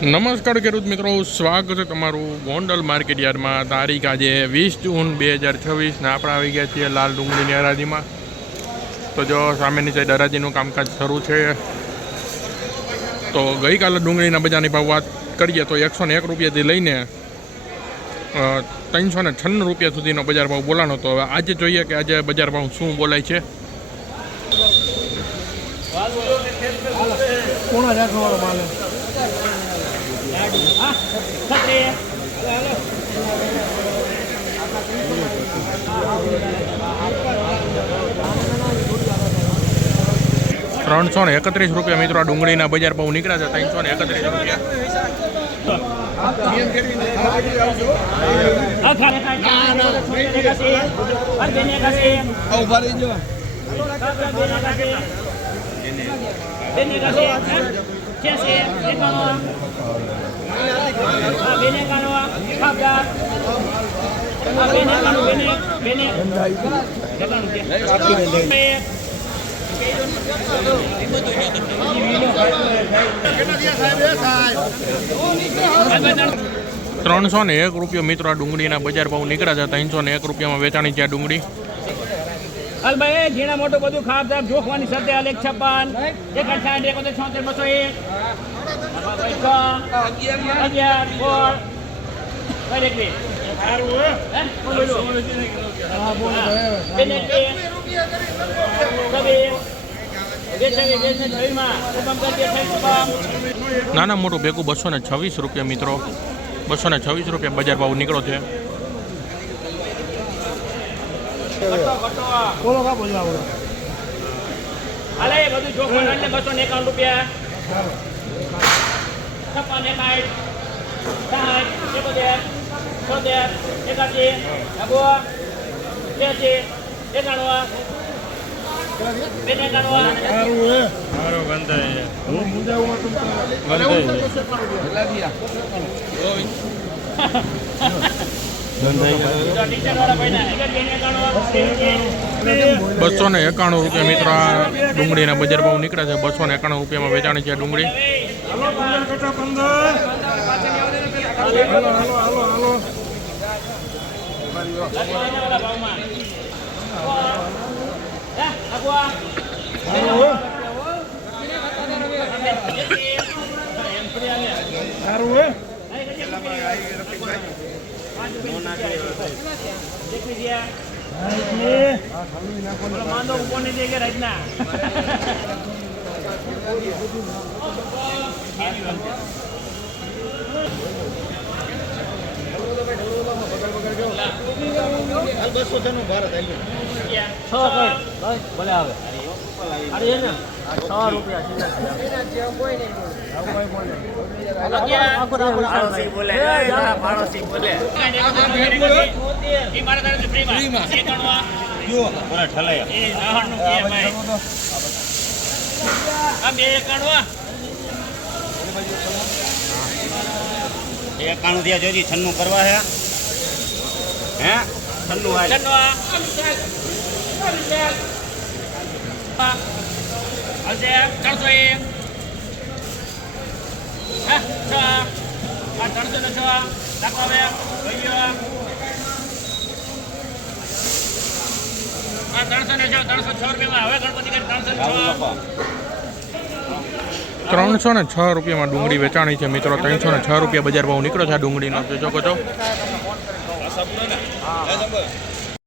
નમસ્કાર ખેડૂત મિત્રો, સ્વાગત છે તમારું ગોંડલ માર્કેટ યાર્ડમાં. તારીખ આજે 20 જૂન 2026 ને આપણે આવી ગયા છીએ લાલ ડુંગળીની હરાજીમાં. તો જો સામેની સાઈડ હરાજીનું કામકાજ શરૂ છે. તો ગઈકાલે ડુંગળીના બજારની ભાવ વાત કરીએ તો 101 રૂપિયાથી લઈને 396 રૂપિયા સુધીનો બજાર ભાવ બોલાનો. તો હવે આજે જોઈએ કે આજે બજાર ભાવ શું બોલાય છે. ₹331 મિત્રો આ ડુંગળીના બજાર ભાવ નીકળ્યા છે. 331 રૂપિયા. ₹301 મિત્રો આ ડુંગળીના બજાર ભાવ નીકળ્યા છે. 301 રૂપિયામાં વેચાણી છે આ ડુંગળી. ભાઈ ઝીણા મોટું બધું ખાપ થાપ જોખવાની સાથે 156 160 176 નાના મોટું ભેગું 226 રૂપિયા મિત્રો. 226 રૂપિયા બજાર ભાવ નીકળો છે. બધું જોખવાનું 251 રૂપિયા 56 ₹291 મિત્રો આ ડુંગળીના બજાર ભાવ નીકળે છે. 291 રૂપિયામાં વેચાણી છે ડુંગળી. માંદો ઉપર ની જગ્યા રાજના એકાણું થયા જોજી 96 કરવા હે 96 ₹306 રૂપિયામાં ડુંગળી વેચાણી છે મિત્રો. 306 રૂપિયા બજાર ભાવ નીકળ્યો છે આ ડુંગળીનો. જોજો